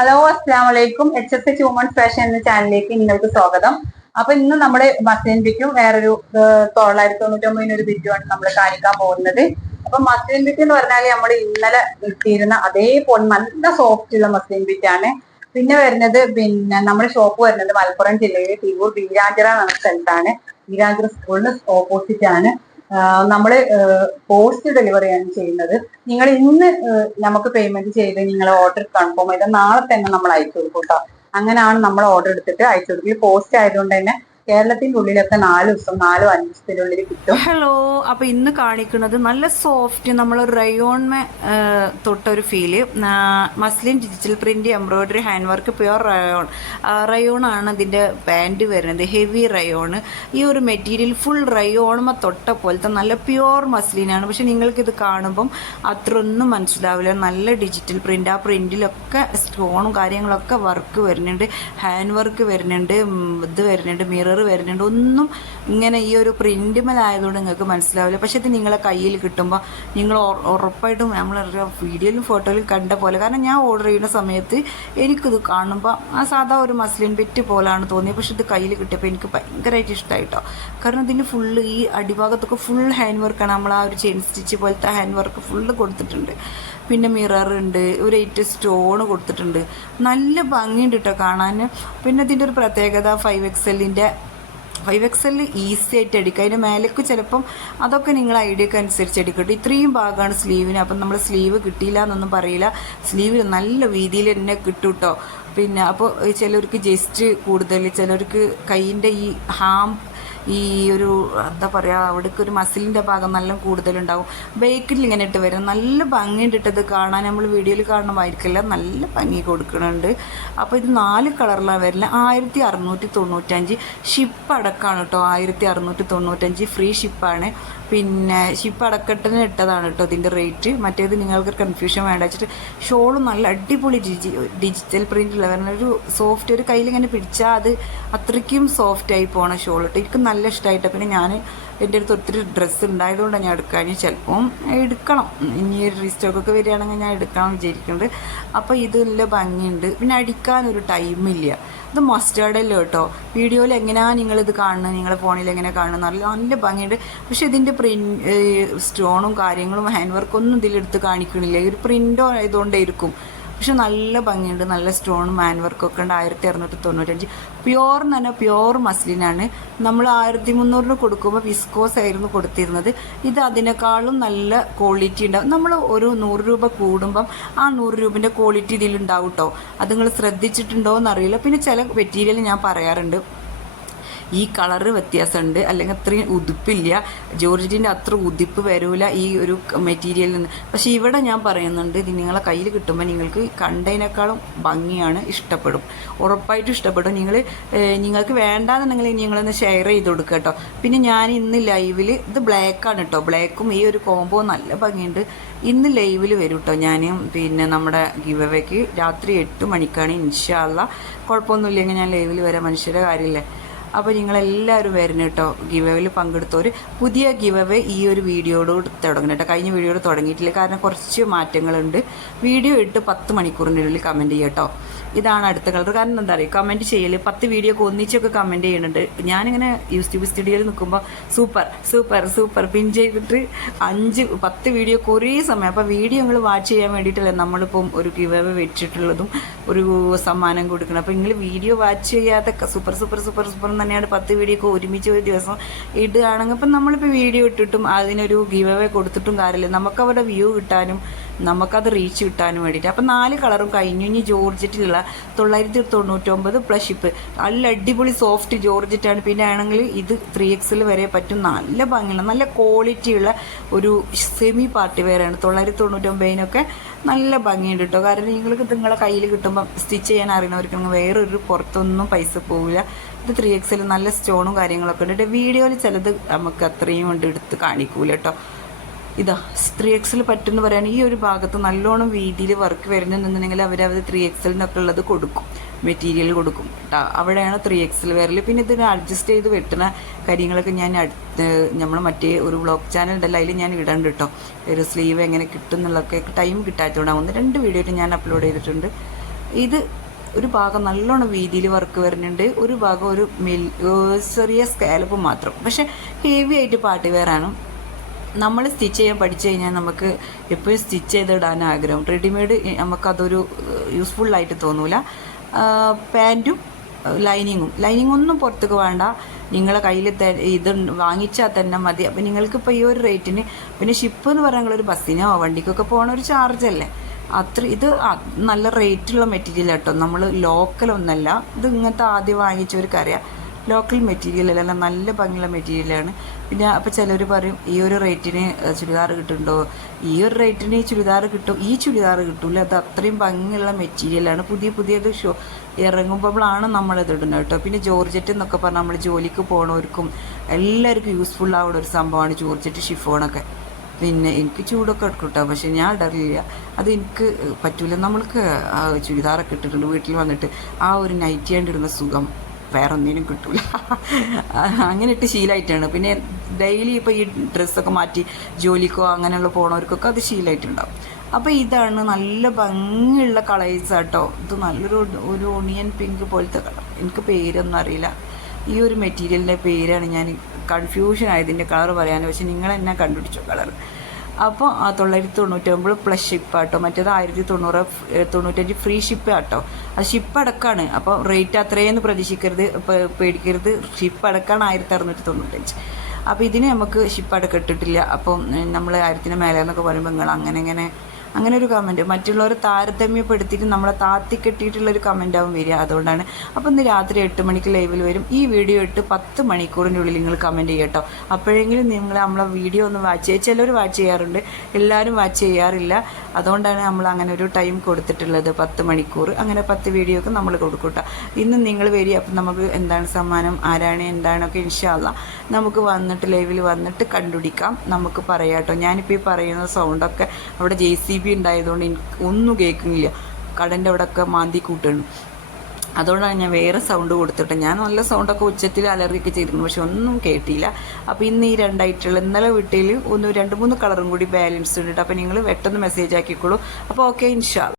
Hello അസ്സാം വലൈക്കും H S H women's fashion എന്ന ചാനലിലേക്ക് നിങ്ങൾക്ക് സ്വാഗതം. അപ്പൊ ഇന്ന് നമ്മുടെ മസ്ലിൻബിക്കും വേറൊരു തൊള്ളായിരത്തി തൊണ്ണൂറ്റൊമ്പതിന് ഒരു ബിറ്റുമാണ് നമ്മൾ കാണിക്കാൻ പോകുന്നത്. അപ്പൊ മസ്ലിൻ ബിറ്റ് എന്ന് പറഞ്ഞാൽ നമ്മൾ ഇന്നലെ കിട്ടിയിരുന്ന പോൺ നല്ല സോഫ്റ്റ് ഉള്ള മസ്ലിൻ ആണ് പിന്നെ വരുന്നത് പിന്നെ നമ്മുടെ ഷോപ്പ് വരുന്നത് മലപ്പുറം ജില്ലയിലെ തിരൂർ വീരാഞ്ചിറ എന്ന സ്ഥലത്താണ്. വീരാഞ്ചിറ സ്കൂളിന് ഓപ്പോസിറ്റ് ആണ്. നമ്മൾ പോസ്റ്റ് ഡെലിവറിയാണ് ചെയ്യുന്നത്. നിങ്ങൾ ഇന്ന് നമുക്ക് പേയ്മെന്റ് ചെയ്ത് നിങ്ങൾ ഓർഡർ കൺഫേം ചെയ്താൽ നാളെ തന്നെ നമ്മൾ അയച്ചു കൊടുക്കും കേട്ടോ അങ്ങനെയാണ് നമ്മൾ ഓർഡർ എടുത്തിട്ട് അയച്ചു കൊടുക്കുക പോസ്റ്റ് ആയതുകൊണ്ട് തന്നെ കേരളത്തിന്റെ നാല് ദിവസം നാലോ അഞ്ച് കിട്ടും. ഹലോ അപ്പൊ ഇന്ന് കാണിക്കുന്നത് നല്ല സോഫ്റ്റ് നമ്മൾ റയോൺമേ തൊട്ട ഒരു feel muslin digital print embroidery hand work pure rayon rayon ആണ് ഇതിന്റെ പാന്റ് വരുന്നത് ഹെവി റയോൺ ഈ ഒരു മെറ്റീരിയൽ ഫുൾ റയോൺമ തൊട്ട പോലത്തെ നല്ല പ്യുവർ ആണ്. പക്ഷെ നിങ്ങൾക്ക് ഇത് കാണുമ്പം അത്ര ഒന്നും മനസ്സിലാവില്ല. നല്ല ഡിജിറ്റൽ പ്രിന്റ് ആ പ്രിന്റിലൊക്കെ സ്റ്റോണും കാര്യങ്ങളൊക്കെ വർക്ക് വരുന്നുണ്ട് ഹാൻഡ് വർക്ക് വരുന്നുണ്ട് ഇത് വരുന്നുണ്ട് മിറർ വരുന്നുണ്ട്. ഒന്നും ഇങ്ങനെ ഈ ഒരു പ്രിന്റുമലായതുകൊണ്ട് നിങ്ങൾക്ക് മനസ്സിലാവില്ല. പക്ഷെ ഇത് നിങ്ങളെ കയ്യിൽ കിട്ടുമ്പോൾ നിങ്ങൾ ഉറപ്പായിട്ടും നമ്മൾ വീഡിയോയിലും ഫോട്ടോയിലും കണ്ട പോലെ. കാരണം ഞാൻ ഓർഡർ ചെയ്യുന്ന സമയത്ത് എനിക്കിത് കാണുമ്പോൾ ആ സാധാ ഒരു മസ്ലിൻ ബെറ്റ് പോലാണ് തോന്നിയത് പക്ഷെ ഇത് കയ്യിൽ കിട്ടിയപ്പോൾ എനിക്ക് ഭയങ്കരമായിട്ട് ഇഷ്ടമായിട്ടോ കാരണം ഇതിന് ഫുള്ള് ഈ അടിഭാഗത്തൊക്കെ ഫുൾ ഹാൻഡ് വർക്കാണ് നമ്മൾ ആ ഒരു ചെയിൻ സ്റ്റിച്ച് പോലത്തെ ഹാൻഡ് വർക്ക് ഫുള്ള് കൊടുത്തിട്ടുണ്ട്. പിന്നെ മിറർ ഉണ്ട് ഒരു എയ്റ്റ് സ്റ്റോൺ കൊടുത്തിട്ടുണ്ട്. നല്ല ഭംഗിയുണ്ട് കേട്ടോ കാണാൻ. പിന്നെ ഇതിന്റെ ഒരു പ്രത്യേകത ഫൈവ് എക്സെല്ലിന്റെ ഫൈവ് എക്സ് ഈസി ആയിട്ട് എടുക്കുക. അതിന്റെ മേലേക്ക് ചിലപ്പം അതൊക്കെ നിങ്ങൾ ഐഡിയക്ക് അനുസരിച്ച് എടുക്കട്ടെ ഇത്രയും ഭാഗമാണ് സ്ലീവിന് അപ്പം നമ്മൾ സ്ലീവ് കിട്ടിയില്ല എന്നൊന്നും പറയില്ല. സ്ലീവ് നല്ല രീതിയിൽ തന്നെ കിട്ടും കേട്ടോ പിന്നെ അപ്പോൾ ചിലർക്ക് ജസ്റ്റ് കൂടുതൽ ചിലർക്ക് കൈയിന്റെ ഈ ഹാം ഈ ഒരു എന്താ പറയുക അവിടേക്ക് ഒരു മസിലിന്റെ ഭാഗം നല്ല കൂടുതലുണ്ടാവും. ബേക്കിൽ ഇങ്ങനെ ഇട്ട് വരും. നല്ല ഭംഗിയുണ്ട് ഇട്ടത് കാണാൻ. നമ്മൾ വീഡിയോയിൽ കാണണമായിരിക്കില്ല നല്ല ഭംഗി കൊടുക്കുന്നുണ്ട്. അപ്പോൾ ഇത് നാല് കളറിലാണ് വരുന്നത് ആയിരത്തി അറുന്നൂറ്റി തൊണ്ണൂറ്റഞ്ച് ഷിപ്പ് അടക്കമാണ് കേട്ടോ ആയിരത്തി അറുന്നൂറ്റി തൊണ്ണൂറ്റഞ്ച് ഫ്രീ ഷിപ്പാണ് പിന്നെ ഷിപ്പ് അടക്കട്ടിന് ഇട്ടതാണ് കേട്ടോ ഇതിന്റെ റേറ്റ് മറ്റേത് നിങ്ങൾക്ക് കൺഫ്യൂഷൻ വേണ്ട. വെച്ചിട്ട് ഷോൾ നല്ല അടിപൊളി ഡിജി ഡിജിറ്റൽ പ്രിന്റുള്ള വരുന്ന ഒരു സോഫ്റ്റ് ഒരു കയ്യിൽ ഇങ്ങനെ പിടിച്ചാൽ അത് അത്രയ്ക്കും സോഫ്റ്റ് ആയി പോണ ഷോൾ കേട്ടോ എനിക്ക് നല്ല ഇഷ്ടമായിട്ട് പിന്നെ ഞാൻ എന്റെ അടുത്ത് ഒത്തിരി ഡ്രസ്സ് ഉണ്ടായതുകൊണ്ട് ഞാൻ എടുക്കാൻ ചിലപ്പം എടുക്കണം. ഇനി ഒരു റീസ്റ്റോക്കൊക്കെ വരികയാണെങ്കിൽ ഞാൻ എടുക്കാൻ വിചാരിക്കുന്നുണ്ട്. അപ്പോൾ ഇത് നല്ല ഭംഗിയുണ്ട്. പിന്നെ അടിക്കാനൊരു ടൈമില്ല ഇത് മസ്റ്റാർഡല്ലോ കേട്ടോ? വീഡിയോയിൽ എങ്ങനെയാണ് നിങ്ങളിത് കാണുന്നത്? നിങ്ങളുടെ ഫോണിൽ എങ്ങനെ കാണുന്നത്? നല്ല നല്ല ഭംഗിയുണ്ട്. പക്ഷേ ഇതിന്റെ പ്രിന്റ് സ്റ്റോണും കാര്യങ്ങളും ഹാൻഡ് വർക്കൊന്നും ഇതിലെടുത്ത് കാണിക്കണില്ല. ഒരു പ്രിന്റോ ആയതുകൊണ്ടേയിരിക്കും. പക്ഷെ നല്ല ഭംഗിയുണ്ട്. നല്ല സ്റ്റോൺ മാൻ വർക്കൊക്കെ ഉണ്ട്. ആയിരത്തി അറുന്നൂറ്റി തൊണ്ണൂറ്റഞ്ച് പ്യുവർ എന്ന് പറഞ്ഞാൽ പ്യുവർ മസ്ലിനാണ് നമ്മൾ ആയിരത്തി മുന്നൂറിന് കൊടുക്കുമ്പോൾ വിസ്കോസ് ആയിരുന്നു കൊടുത്തിരുന്നത്. ഇത് അതിനേക്കാളും നല്ല ക്വാളിറ്റി ഉണ്ടാവും. നമ്മൾ ഒരു നൂറ് രൂപ കൂടുമ്പം ആ നൂറ് രൂപന്റെ ക്വാളിറ്റി ഇതിലുണ്ടാവും കേട്ടോ അത് നിങ്ങൾ ശ്രദ്ധിച്ചിട്ടുണ്ടോ എന്നറിയില്ല പിന്നെ ചില മെറ്റീരിയൽ ഞാൻ പറയാറുണ്ട്. ഈ കളറ് വ്യത്യാസമുണ്ട്. അല്ലെങ്കിൽ അത്രയും ഉതിപ്പില്ല. ജോർജിന്റെ അത്ര ഉതിപ്പ് വരൂല ഈ ഒരു മെറ്റീരിയലിൽ നിന്ന് പക്ഷേ ഇവിടെ ഞാൻ പറയുന്നുണ്ട് ഇത് നിങ്ങളെ കയ്യിൽ കിട്ടുമ്പോൾ നിങ്ങൾക്ക് കണ്ടതിനേക്കാളും ഭംഗിയാണ് ഇഷ്ടപ്പെടും. ഉറപ്പായിട്ടും ഇഷ്ടപ്പെടും. നിങ്ങൾ നിങ്ങൾക്ക് വേണ്ടാന്നുണ്ടെങ്കിൽ നിങ്ങളൊന്ന് ഷെയർ ചെയ്ത് കൊടുക്കുക കേട്ടോ. പിന്നെ ഞാൻ ഇന്ന് ലൈവിൽ ഇത് ബ്ലാക്കാണ് കേട്ടോ. ബ്ലാക്കും ഈ ഒരു കോംബോ നല്ല ഭംഗിയുണ്ട്. ഇന്ന് ലൈവിൽ വരും കേട്ടോ ഞാൻ പിന്നെ നമ്മുടെ ഗിവവേക്ക് രാത്രി എട്ട് മണിക്കാണ് ഇൻഷാല്ല കുഴപ്പമൊന്നുമില്ലെങ്കിൽ ഞാൻ ലൈവിൽ വരാം. മനുഷ്യരുടെ കാര്യമില്ലേ? അപ്പോൾ നിങ്ങളെല്ലാവരും വരണം കേട്ടോ. ഗിവവേയിൽ പങ്കെടുത്തവർ പുതിയ ഗിവവേ ഈ ഒരു വീഡിയോയോട് തുടങ്ങണം കേട്ടോ. കഴിഞ്ഞ വീഡിയോയോട് തുടങ്ങിയിട്ടില്ല. കാരണം കുറച്ച് മാറ്റങ്ങളുണ്ട്. വീഡിയോ ഇട്ട് പത്ത് മണിക്കൂറിനുള്ളിൽ കമന്റ് ചെയ്യാം കേട്ടോ. ഇതാണ് അടുത്ത കളർ. കാരണം എന്താ പറയുക കമന്റ് ചെയ്യൽ പത്ത് വീഡിയോ ഒക്കെ ഒന്നിച്ചൊക്കെ കമന്റ് ചെയ്യുന്നുണ്ട്. ഞാനിങ്ങനെ യൂട്യൂബ് സ്റ്റുഡിയോയിൽ നിൽക്കുമ്പോൾ സൂപ്പർ സൂപ്പർ സൂപ്പർ പിൻ ചെയ്തിട്ട് അഞ്ച് പത്ത് വീഡിയോ കുറേ സമയം. അപ്പോൾ വീഡിയോ നിങ്ങൾ വാച്ച് ചെയ്യാൻ വേണ്ടിയിട്ടല്ലേ നമ്മളിപ്പം ഒരു ഗിവവേ വെച്ചിട്ടുള്ളതും ഒരു സമ്മാനം കൊടുക്കണം അപ്പോൾ നിങ്ങൾ വീഡിയോ വാച്ച് ചെയ്യാത്ത സൂപ്പർ സൂപ്പർ സൂപ്പർ സൂപ്പർ എന്ന് തന്നെയാണ് പത്ത് വീഡിയോ ഒക്കെ ഒരുമിച്ച് ഒരു ദിവസം ഇടുകയാണെങ്കിൽ ഇപ്പം നമ്മളിപ്പോൾ വീഡിയോ ഇട്ടിട്ടും അതിനൊരു ഗീവ് അവേ കൊടുത്തിട്ടും കാര്യമില്ല. നമുക്ക് വ്യൂ കിട്ടാനും നമുക്കത് റീച്ച് കിട്ടാനും വേണ്ടിയിട്ട്. അപ്പം നാല് കളറും കഴിഞ്ഞു. ജോർജറ്റിലുള്ള തൊള്ളായിരത്തി തൊണ്ണൂറ്റൊമ്പത് പ്ലസ് ഷിപ്പ് നല്ല അടിപൊളി സോഫ്റ്റ് ജോർജറ്റാണ് പിന്നെ ആണെങ്കിൽ ഇത് ത്രീ എക്സിൽ വരെ പറ്റും. നല്ല ഭംഗിയുള്ള നല്ല ക്വാളിറ്റിയുള്ള ഒരു സെമി പാർട്ടി വെയറാണ് തൊള്ളായിരത്തി തൊണ്ണൂറ്റൊമ്പതിനൊക്കെ നല്ല ഭംഗിയുണ്ട് കേട്ടോ. കാരണം നിങ്ങൾക്ക് നിങ്ങളെ കയ്യിൽ കിട്ടുമ്പോൾ സ്റ്റിച്ച് ചെയ്യാൻ അറിയുന്നവർക്ക് വേറൊരു പുറത്തൊന്നും പൈസ പോവില്ല. ഇത് ത്രീ എക്സിൽ നല്ല സ്റ്റോണും കാര്യങ്ങളൊക്കെ ഉണ്ട്. വീഡിയോയിൽ ചിലത് നമുക്ക് അത്രയും കൊണ്ട് എടുത്ത് കാണിക്കൂല കേട്ടോ ഇതാ ത്രീ എക്സിൽ പറ്റുമെന്ന് പറയുകയാണെങ്കിൽ ഈ ഒരു ഭാഗത്ത് നല്ലോണം വീതിയിൽ വർക്ക് വരുന്നുണ്ടെന്നുണ്ടെങ്കിൽ അവർ അവർ ത്രീ എക്സലിനൊക്കെ ഉള്ളത് കൊടുക്കും. മെറ്റീരിയൽ കൊടുക്കും. കേട്ടോ അവിടെയാണ് ത്രീ എക്സിൽ വരൽ പിന്നെ ഇതിന് അഡ്ജസ്റ്റ് ചെയ്ത് വെട്ടുന്ന കാര്യങ്ങളൊക്കെ ഞാൻ നമ്മൾ മറ്റേ ഒരു വ്ളോഗ് ചാനൽ ഉണ്ടല്ലോ അതിൽ ഞാൻ ഇടണ്ട് കേട്ടോ ഒരു സ്ലീവ് എങ്ങനെ കിട്ടും എന്നുള്ളതൊക്കെ ടൈം കിട്ടാത്തതുകൊണ്ടാണ് ഒന്ന് രണ്ട് വീഡിയോ ഞാൻ അപ്ലോഡ് ചെയ്തിട്ടുണ്ട്. ഇത് ഒരു ഭാഗം നല്ലോണം വീതിയിൽ വർക്ക് വരുന്നുണ്ട് ഒരു ഭാഗം ഒരു മെൽ ചെറിയ സ്കാലപ്പ് മാത്രം. പക്ഷെ ഹെവി ആയിട്ട് പാർട്ടി വേറാണ്. നമ്മൾ സ്റ്റിച്ച് ചെയ്യാൻ പഠിച്ചു കഴിഞ്ഞാൽ നമുക്ക് എപ്പോഴും സ്റ്റിച്ച് ചെയ്തിടാൻ ആഗ്രഹം. റെഡിമെയ്ഡ് നമുക്കതൊരു യൂസ്ഫുള്ളായിട്ട് തോന്നൂല. പാന്റും ലൈനിങ്ങും ലൈനിങ് ഒന്നും പുറത്തേക്ക് വേണ്ട. നിങ്ങളെ കയ്യിൽ ഇത് വാങ്ങിച്ചാൽ തന്നെ മതി. അപ്പം നിങ്ങൾക്ക് ഇപ്പോൾ ഈ ഒരു റേറ്റിന് പിന്നെ ഷിപ്പ് എന്ന് പറയാൻ ഒരു ബസ്സിനോ വണ്ടിക്കൊക്കെ പോകണ ഒരു ചാർജ് അല്ലേ? അത്ര ഇത് നല്ല റേറ്റുള്ള മെറ്റീരിയൽ കേട്ടോ നമ്മൾ ലോക്കൽ ഒന്നല്ല. ഇത് ഇങ്ങനത്തെ ആദ്യം വാങ്ങിച്ചവർക്കറിയാം ലോക്കൽ മെറ്റീരിയൽ അല്ല നല്ല ഭംഗിയുള്ള മെറ്റീരിയലാണ് പിന്നെ അപ്പോൾ ചിലർ പറയും ഈ ഒരു റേറ്റിന് ചുരിദാർ കിട്ടുന്നുണ്ടോ? ഈ ഒരു റേറ്റിന് ചുരിദാർ കിട്ടും. ഈ ചുരിദാർ കിട്ടില്ല അത് അത്രയും ഭംഗിയുള്ള മെറ്റീരിയലാണ് പുതിയ പുതിയത് ഷോ ഇറങ്ങുമ്പോഴാണ് നമ്മളിത് ഇടുന്നത് കേട്ടോ. പിന്നെ ജോർജറ്റ് എന്നൊക്കെ പറഞ്ഞാൽ നമ്മൾ ജോലിക്ക് പോകണവർക്കും എല്ലാവർക്കും യൂസ്ഫുൾ ആവുന്ന ഒരു സംഭവമാണ് ജോർജറ്റ് ഷിഫോണൊക്കെ പിന്നെ എനിക്ക് ചൂടൊക്കെ എടുക്കും കേട്ടോ പക്ഷെ ഞാൻ ഇടറില്ല അത് എനിക്ക് പറ്റൂല. നമ്മൾക്ക് ചുരിദാറൊക്കെ ഇട്ടിട്ടുണ്ട് വീട്ടിൽ വന്നിട്ട്. ആ ഒരു നൈറ്റി കണ്ടിടുന്ന സുഖം. വേറെ ഒന്നിനും കിട്ടൂല. അങ്ങനെ ഇട്ട് ശീലമായിട്ടാണ് പിന്നെ ഡെയിലി ഇപ്പോൾ ഈ ഡ്രസ്സൊക്കെ മാറ്റി ജോലിക്കോ അങ്ങനെയുള്ള പോണവർക്കൊക്കെ അത് ശീലമായിട്ടുണ്ടാവും അപ്പോൾ ഇതാണ് നല്ല ഭംഗിയുള്ള കളേഴ്സ് കേട്ടോ ഇത് നല്ലൊരു ഒരു ഓണിയൻ പിങ്ക് പോലത്തെ കളർ. എനിക്ക് പേരൊന്നും അറിയില്ല. ഈ ഒരു മെറ്റീരിയലിന്റെ പേരാണ് ഞാൻ കൺഫ്യൂഷൻ ആയതിന്റെ കളർ പറയാൻ പക്ഷെ നിങ്ങൾ എന്നെ കണ്ടുപിടിച്ചു കളർ അപ്പോൾ ആ തൊള്ളായിരത്തി തൊണ്ണൂറ്റൊമ്പത് പ്ലസ് ഷിപ്പ് ആട്ടോ മറ്റേത് ആയിരത്തി തൊണ്ണൂറ് തൊണ്ണൂറ്റഞ്ച് ഫ്രീ ഷിപ്പ് ആട്ടോ. അത് ഷിപ്പ് അടക്കമാണ് അപ്പോൾ റേറ്റ് അത്രയെന്ന് പ്രതീക്ഷിക്കരുത് പേടിക്കരുത്. ഷിപ്പ് അടക്കമാണ് ആയിരത്തി അറുന്നൂറ്റി തൊണ്ണൂറ്റഞ്ച് അപ്പോൾ ഇതിന് നമുക്ക് ഷിപ്പ് അടക്കം ഇട്ടിട്ടില്ല. അപ്പം നമ്മൾ ആയിരത്തിന് മേലെ എന്നൊക്കെ പറയുമ്പോൾ നിങ്ങൾ അങ്ങനെ ഇങ്ങനെ അങ്ങനെ ഒരു കമന്റ് മറ്റുള്ളവർ താരതമ്യപ്പെടുത്തിയിട്ട് നമ്മളെ താത്തി കെട്ടിയിട്ടുള്ളൊരു കമന്റ് ആവും വരിക. അതുകൊണ്ടാണ്. അപ്പോൾ ഇന്ന് രാത്രി എട്ട് മണിക്ക് ലൈവിൽ വരും. ഈ വീഡിയോ ഇട്ട് പത്ത് മണിക്കൂറിന്റെ ഉള്ളിൽ നിങ്ങൾ കമന്റ് ചെയ്യട്ടോ അപ്പോഴെങ്കിലും നിങ്ങൾ നമ്മളെ വീഡിയോ ഒന്ന് വാച്ച് ചെയ്യുക ചിലർ വാച്ച് ചെയ്യാറുണ്ട്. എല്ലാവരും വാച്ച് ചെയ്യാറില്ല. അതുകൊണ്ടാണ് നമ്മൾ അങ്ങനെ ഒരു ടൈം കൊടുത്തിട്ടുള്ളത്. പത്ത് മണിക്കൂർ. അങ്ങനെ പത്ത് വീഡിയോ ഒക്കെ നമ്മൾ കൊടുക്കൂട്ടോ ഇന്ന് നിങ്ങൾ വരിക അപ്പം നമുക്ക് എന്താണ് സമ്മാനം? ആരാണ്? എന്താണൊക്കെ ഇൻഷാല്ല നമുക്ക് വന്നിട്ട് ലൈവിൽ വന്നിട്ട് കണ്ടുപിടിക്കാം. നമുക്ക് പറയാം കേട്ടോ ഞാനിപ്പോൾ ഈ പറയുന്ന സൗണ്ടൊക്കെ അവിടെ ജെ സി ബി ഉണ്ടായതുകൊണ്ട് എനിക്ക് ഒന്നും കേൾക്കുന്നില്ല. കടന്റെ അവിടെയൊക്കെ മാന്തി കൂട്ടണം അതുകൊണ്ടാണ് ഞാൻ വേറെ സൗണ്ട് കൊടുത്തിട്ട് ഞാൻ നല്ല സൗണ്ടൊക്കെ ഉച്ചത്തിൽ അലറിയൊക്കെ ചെയ്തിരുന്നു. പക്ഷെ ഒന്നും കേട്ടില്ല. അപ്പോൾ ഇന്ന് ഈ രണ്ടായിട്ടുള്ള ഇന്നലെ വീട്ടിൽ ഒന്ന് രണ്ട് മൂന്ന് കളറും കൂടി ബാലൻസ് ഉണ്ട് അപ്പോൾ നിങ്ങൾ പെട്ടെന്ന് മെസ്സേജ് ആക്കിക്കോളൂ. അപ്പോൾ ഓക്കെ ഇൻഷാ